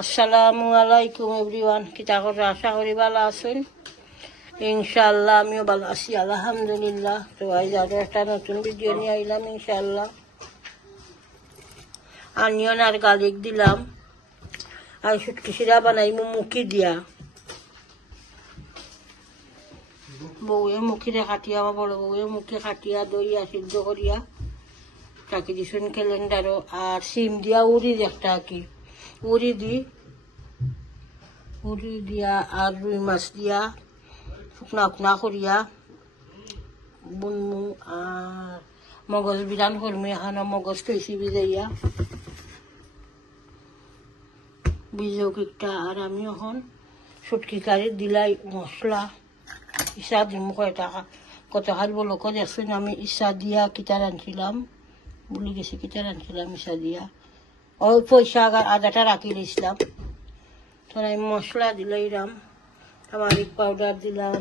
আসসালামু আলাইকুম এভরিওয়ান, কিতা করে আশা করি ভালো আছেন। ইনশাআল্লাহ আমিও ভালো আছি, আলহামদুলিল্লাহ। তো আজ আরও একটা নতুন ভিডিও নিয়ে আইলাম ইনশাআল্লাহ। অনিয়ন আর গার্লিক দিলাম, আর শুটকি শিরা বানাইমু মুখি দিয়া। বউয়ে মুখিরে কাটিয়া, আমার বড় বউয়ে মুখে কাটিয়া দইয়া সিদ্ধ করিয়া রাখি দিছুন ক্যালেন্ডারও। আর সিম দিয়া উড়ি একটা কি উড়ি দিয়া আর রুই মাছ দিয়া শুকনা শুকনা করিয়া বুনমু। আর মগজ বিরান করমু, এখানে মগজ থৈছি ভিজাইয়া, ভিজেও কিকটা। আর আমি এখন শুটকি কারি দিলাই মশলা ইসা দিমু কত খাল বলো দেখছেন। আমি ইসা দিয়া কিতা রাঁধছিলাম, ভুলে গেছি কিতা রাঁধছিলাম ইসা দিয়া। ওই পয়সা আদাটা রাখি দিয়েছিলাম। তখন আমি মশলা দিলাইলাম, টার্মারিক পাউডার দিলাম,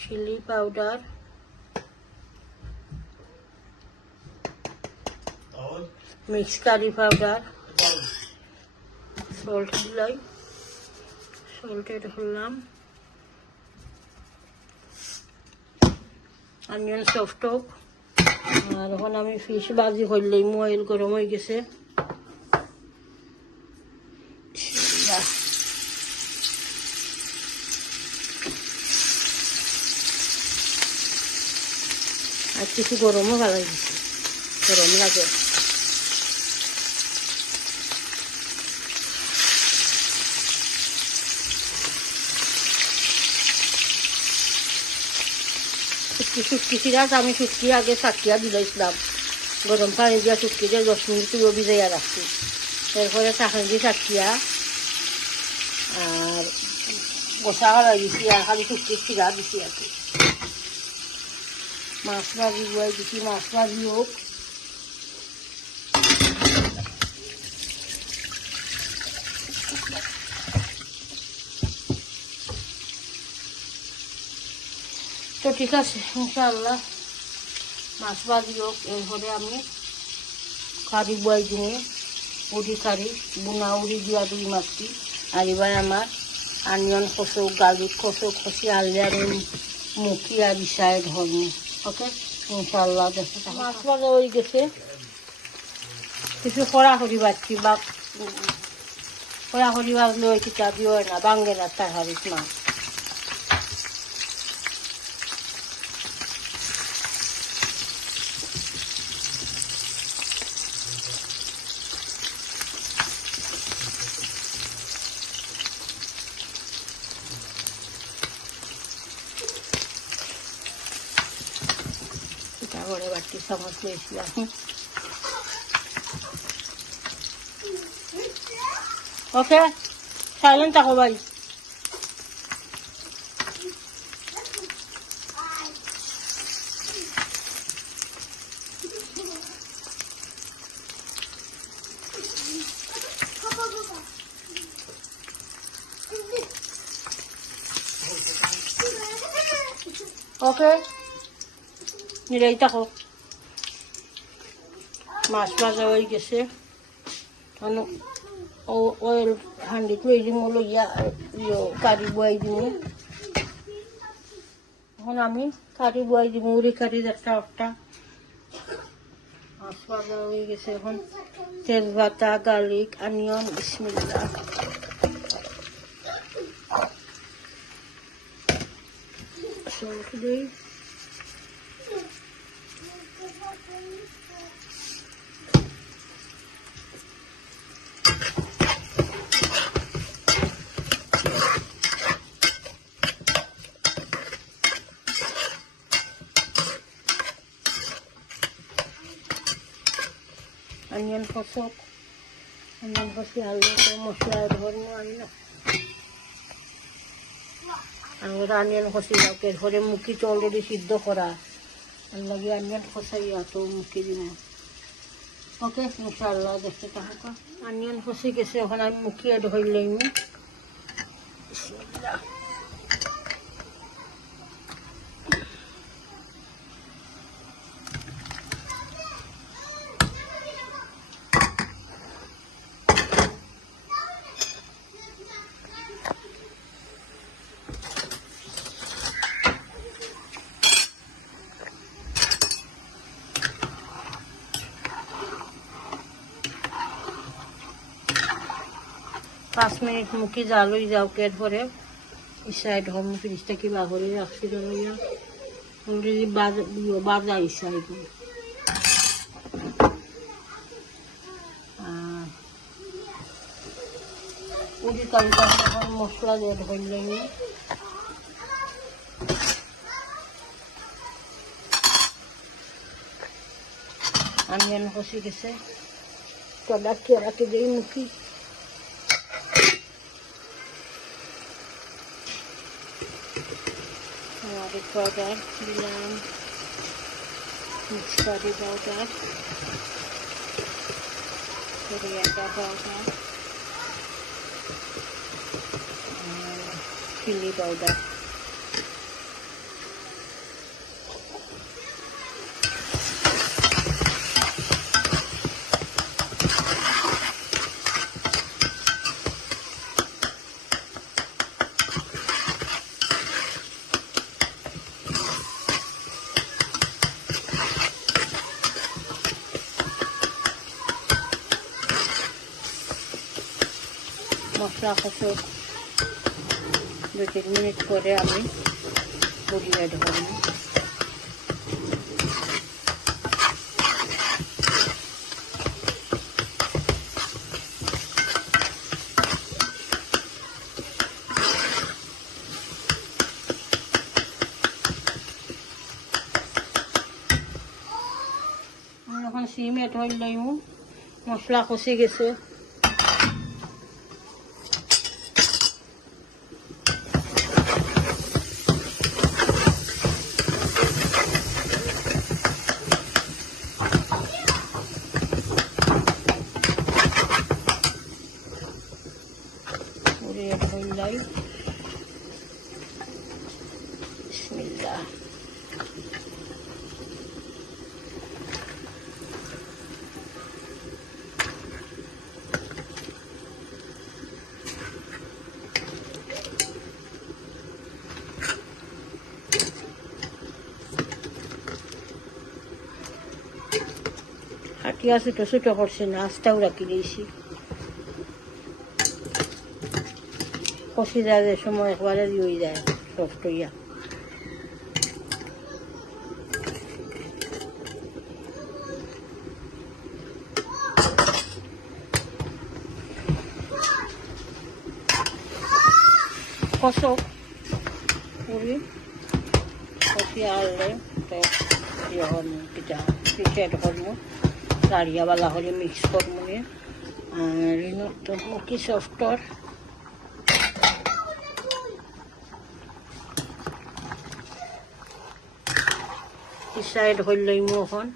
chilli powder, mix curry powder, salt দিলাই, সল্টেড হলাম, অনিয়ন সফট। আর এখন আমি ফিশ ভাজি করলেই অয়েল গরম হয়ে গেছে। আর কিছু গরমও ভালো দিচ্ছে, গরম লাগে। শুটকি শিরাত আমি শুটকি আগে চাকিয়া দিলাইছিলাম, গরম পানি দিয়া শুটকি দিয়ে 10 মিনিট ভিজাইয়া রাখছি। এরপরে চাকনি দিয়ে চাকিয়া আর বসা হারাই দিছি, আর খালি শুটকি শিরা দিছি আর কি। মাছ ভাজি গুয়াই দিছি, মাছ ভাজি হোক। তো ঠিক আছে ইনশাআল্লাহ, মাছ ভাজি হোক। এরপরে আমি কারি বয়াই দিনে উড়ি কারি বুনা উড়ি দিয়া দুই মাছটি। আর এবার আমার অনিয়ন কষো, গার্লিক কষো, খসি আলু আর মুখি আর ইসায় ধর্ম। ওকে ইনশাআল্লাহ দেখো। মাছ ভাজা হয়ে গেছে, কিছু খড়াখড়ি বাড়ছি বা খড়াখড়ি বাজলে ওই কিতা দিও না, বাঙ্গে না তাহারিস মাছ। করে বাড়তি চামচ লইছিলাম। ওকে সাইলেন্ট থাকো ভাই। ওকে নিরাই থাকো। মাছ ভাজা হয়ে গেছে, অয়েল হান্ডি লই দিমু, লইয়া কারি বয়াই দিমু। এখন আমি কারি বয়াই দিমু, উড়ি কারি একটা। মাছ ভাজা হয়ে গেছে, এখন তেজপাতা, গার্লিক, অনিয়ন, বিসমিল্লাহ। সল্ট দিই, অনিয়ন ফসক, অনিয়ন ফসি আলু মশলা ধরবো আমি না। আমরা অনিয়ন ফসি যাও, এরপরে মুখি তো অলরেডি সিদ্ধ করা, লাগে অনিয়ন ফসাইয়া তো মুখি দিব। ওকে ইনশাআল্লাহ দেখতে থাকো। অনিয়ন ফসি গেছে, এখন আমি মুখি ধরে লইমু। 5 মিনিট মুখি জাল হয়ে যাওক, এরপরে এই সাইড হম ফ্রিজটা কি বাগরে রাখছি রইয়া অলরেডি বাজা এই সাইড। উড়ি কারিটা মশলা দিয়ে ধরলে নিয়ে আমি এনে কষি গেছে তো ডাকিয়ে রাখি দিই মুখি। গার্লিক পাউডার দিলাম, mix curry powder, coriander powder, chilli powder. মশলা কষে 2-3 মিনিট পরে আমি বড়ি অ্যাড করব। এখন সিম অ্যাড হইলেই মশলা কষে গেছে। বিসমিল্লাহ। হাটিয়া ছোটো ছোটো করছে না, আস্তাও রাখি দিয়েছি। কষি যায় যে সময় একবারে দিয়ে যায় সফট হইয়া। কষক পুরি কষিয়ে আনলে তো যখন পিঠা পিঠা করবো দাঁড়িয়া বালা হলে মিক্স করবো নিয়ে। আর তো মুখি সফটর সাইড হইলেই এখন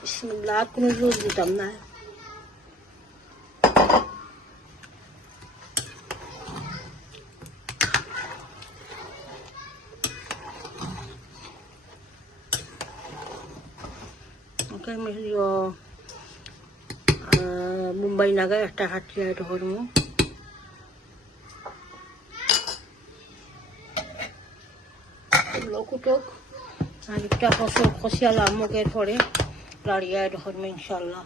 বিসমিল্লাহ। কোনো জোর দিতাম না। মুম্বাই নাগায় একটা হাটিয়া এটা করবো। কুটক আর একটা কষিয়ালাম মুখের পরে লাড়িয়া এটা করবো ইনশাল্লাহ।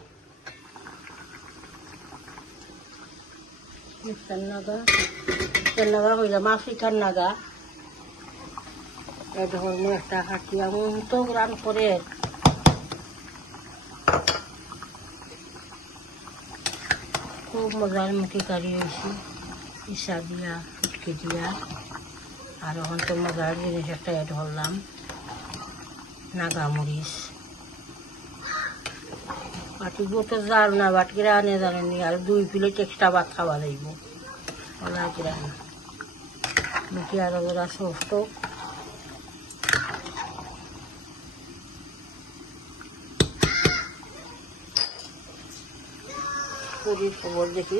নাগা কইলাম আফ্রিকার নাগা এটা করবো একটা হাটিয়া তো রান করে। খুব মজার মুখি কারি হয়েছে ইসা দিয়া ফুটকি দিয়া। আর এখন তো মজার জিনিস একটা অ্যাড করলাম নাগামরিচ। বাটিগুলো তো জাল না, বাটকিরা আনে জানেনি। আর 2 প্লেট এক্সট্রা ভাত খাওয়া যাইব ওলা মুখি আর ওরা সফট। পুরীর খবর দেখি।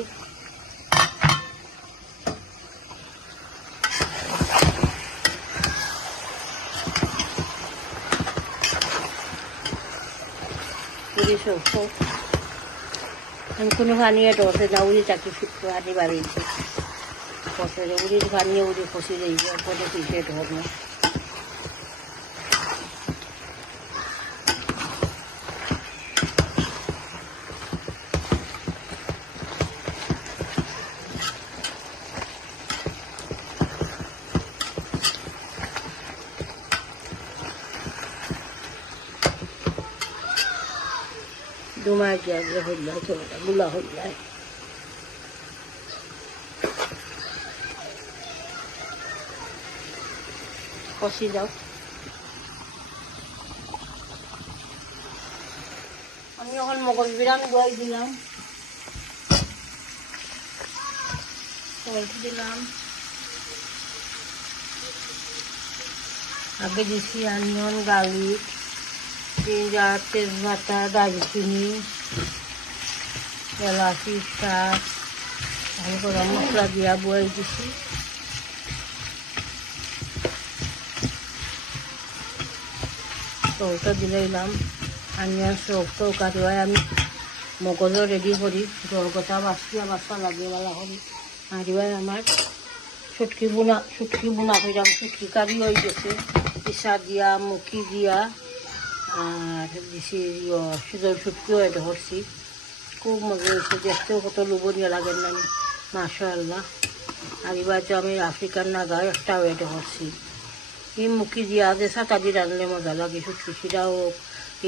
পুরী সফট আমি কোনো ভানিয়ে ডসে না, উড়ি চাকি পানি বাড়িয়েছে কষে উড়ির ভানিয়ে উড়ি খসি যাইবে পরে পিঠে ঢোক না। দুমাই দিয়ে হইলাই চলটা গুলা হইলাই কষি যাও। আমি এখন মগজ বিরান গুয়াই দিলাম, দিলাম আগে দিছি অনিয়ন, গার্লিক, জিঞ্জার, তেজপাতা, দারচিনি, এলাচি, শাক, গরম মশলা দিয়া বয়ে দিছি। চৌটা দিলাম অনিয়ন তরকারি হয়। আমি মগজও রেডি করি, জলগতা বাছা লাগে বেলা করি হাঁড়িবাই আমার শুটকি বোনা কইরাম। শুটকি কারি হয়ে গেছে, পিসা দিয়া, মুখি দিয়া, আর দিছি সুদর শুটকিও এটা করছি। খুব মজা হয়েছে, দেখতেও কত লোভনীয় লাগে না মাশাআল্লাহ। আর এবার তো আমি আফ্রিকান নাগা একটাও এটা করছি। এই মুখি দিয়া যে সাঁতা দিয়ে রাঁধলে মজা লাগে, শুটকি শিরা হোক,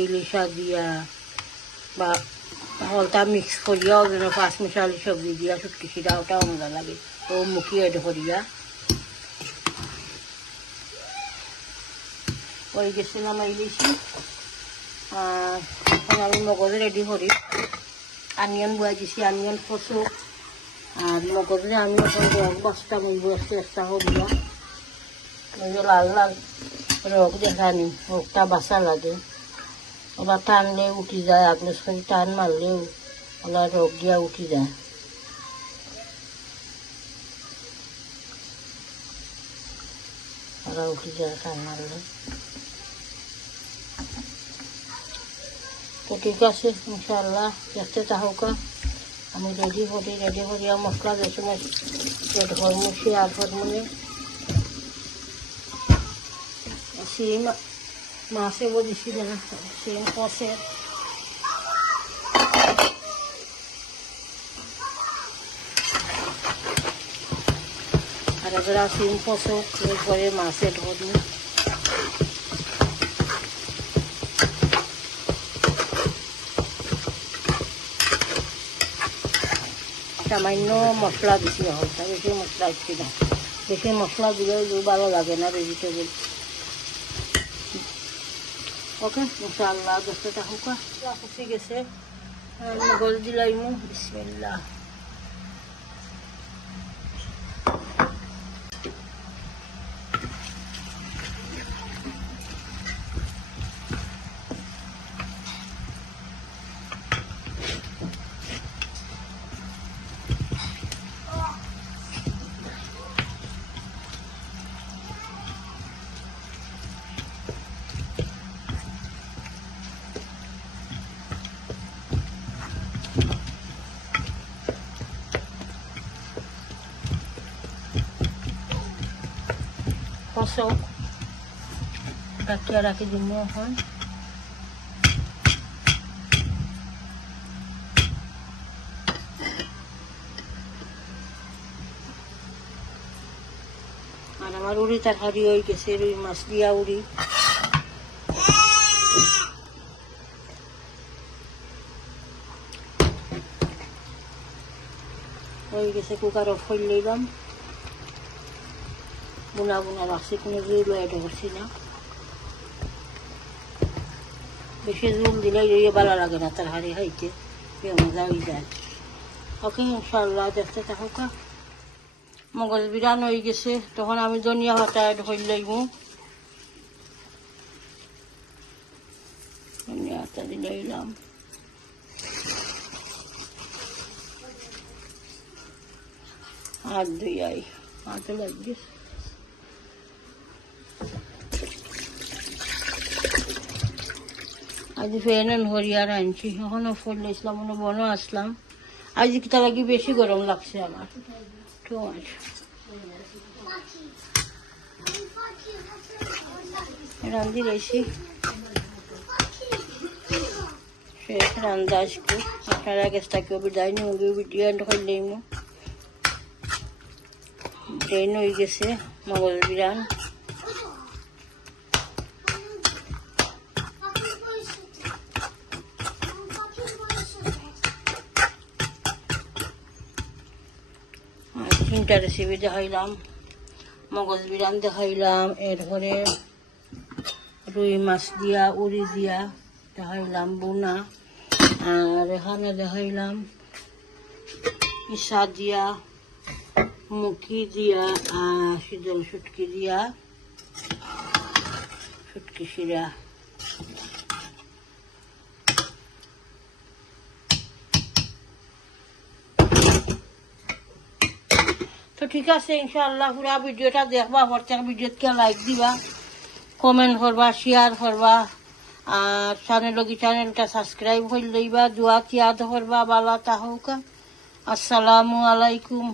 ইলিশা দিয়া বা হলতা মিক্স করিয়াও যেন 5 মিশালি সবজি দিয়া শুটকি শিরা, ওটাও মজা লাগে। ও মুখি এটা করিয়া ওই গেছিলাম ইলিশি। এখন আমি মগজ রেডি করি, অনিয়ন বয়ে দিছি, অনিয়ন কচু আর মগজে আমি এখন রক বস্তা মইব চেষ্টা করিয়া। ওই যে লাল লাল রক দেখানি, রকটা বাসা লাগে, ওরা টানলে উঠি যায়, আপনি টান মারলেও ওরা রক দিয়া উঠি যায়। ওরা উঠি যায় টান মারলে। তো ঠিক আছে, ইনশাআল্লাহ দেখতে থাকুকা। আমি রেডি করিয়া মশলা বেসন হরমুছি আর হরমুনে সিম মাছে বলিছি না, সিম কষে আর এবার সিম কষো, এরপরে মাছে ধরবো। সামান্য মশলা দিছি, হলতা বেশি মশলা দিচ্ছি না, বেশি মশলা দিলে ভালো লাগে না ভেজিটেবল। ওকে ইনশাআল্লাহ দেখতে থাকুকা। ফুসি গেছে, মগজ দিলাইমু, বিসমিল্লাহ। কষক ডাকিয়া রাখি দিব এখন। আর আমার উড়ি তরকারি হয়ে গেছে, রুই মাছ দিয়া উড়ি। হয়ে গেছে, কুকার অফ করে নিলাম। বুনা বুনা রাখছি, কোনো জুল অ্যাড করছি না। বেশি জুল দিলে ভালো লাগে না তরকারি খাইতে, মজা হয়ে যায়। ওকে ইনশাআল্লাহ দেখতে থাকুকা। মগজ বিরান হয়ে গেছে, তখন আমি ধনিয়া পাতা অ্যাড করে লইব। ধনিয়া পাতা দিলাম, হাত ধুই হাতে লাগবে। আজ ফেন হরিয়ার আনছি, এখনো ফোন লাইছিলাম, মনে বনো আসলাম। আজ কিতা লাগি বেশি গরম লাগছে আমার, টু মাছ। রান্ধি রয়েছি, শেষ রান্ধা আজকে। আপনারা গেছটা কেউ বিদায় নিয়ে ভিডিও এন্ড করলেই ট্রেন হয়ে গেছে মগজ বিরান। তিনটা রেসিপি দেখাইলাম, মগজ বিরান দেখাইলাম, এরপরে রুই মাছ দিয়া উড়ি দিয়া দেখাইলাম বোনা, আর এখানে দেখাইলাম ইসা দিয়া, মুখি দিয়া, আর শীতল শুটকি দিয়া, শুটকি শিরা। তো ঠিক আছে, ইনশাআল্লাহ পুরা ভিডিওটা দেখবা, প্রত্যেক ভিডিওতে লাইক দিবা, কমেন্ট করবা, শেয়ার করবা, আর চ্যানেলটা সাবস্ক্রাইব করে লইবা, দোয়া তিয়াদ করবা, বালা তাহকা। আসসালামু আলাইকুম।